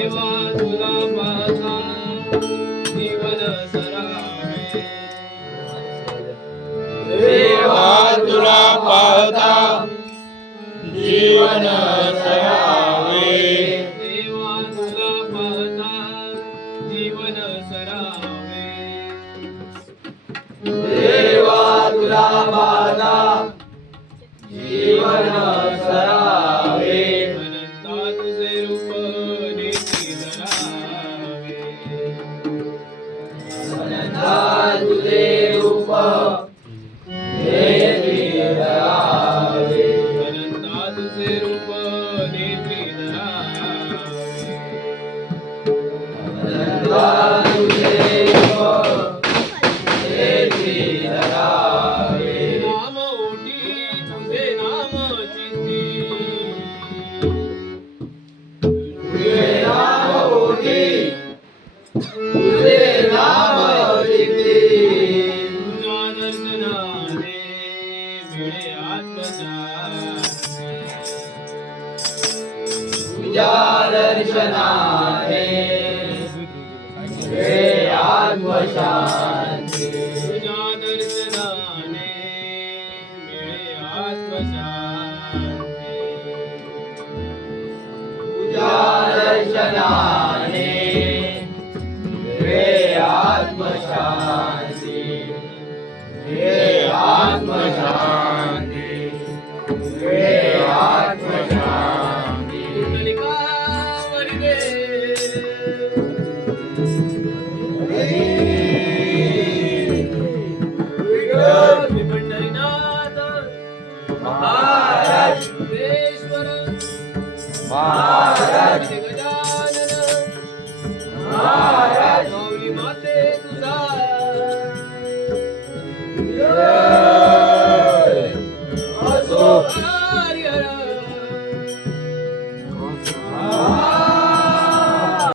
देवा तुला पाहता जीवन सरावे देवा तुला पाहता जीवन सरावे देवा तुला पाहता जीवन सरावे देवा तुला पाहता जीवन सरावे अनंता तुझे रूप नेती धरावे अनंता तुझे रूप नेती धरावे अनंता तुझे रूप नेती धरावे अनंता तुझे रूप नेती धरावे नाम ओठी तुझे नाम चित्ती तुझे नाम ओठी तुझे नाम चित्ती तुझ्या दर्शनाने मिळे आत्मशांती तुझ्या दर्शनाने मिळे आत्मशांती तुझ्या दर्शनाने मिळे आत्मशांती तुझ्या दर्शनाने मिळे आत्मशांती मिळे आत्मशांती मिळे आत्मशांती पुंडलिकावरी दे श्री पंढरीनाथ महाराज सुरेश्वर महाराज श्री गजानन महाराज माऊली माते तुझा जय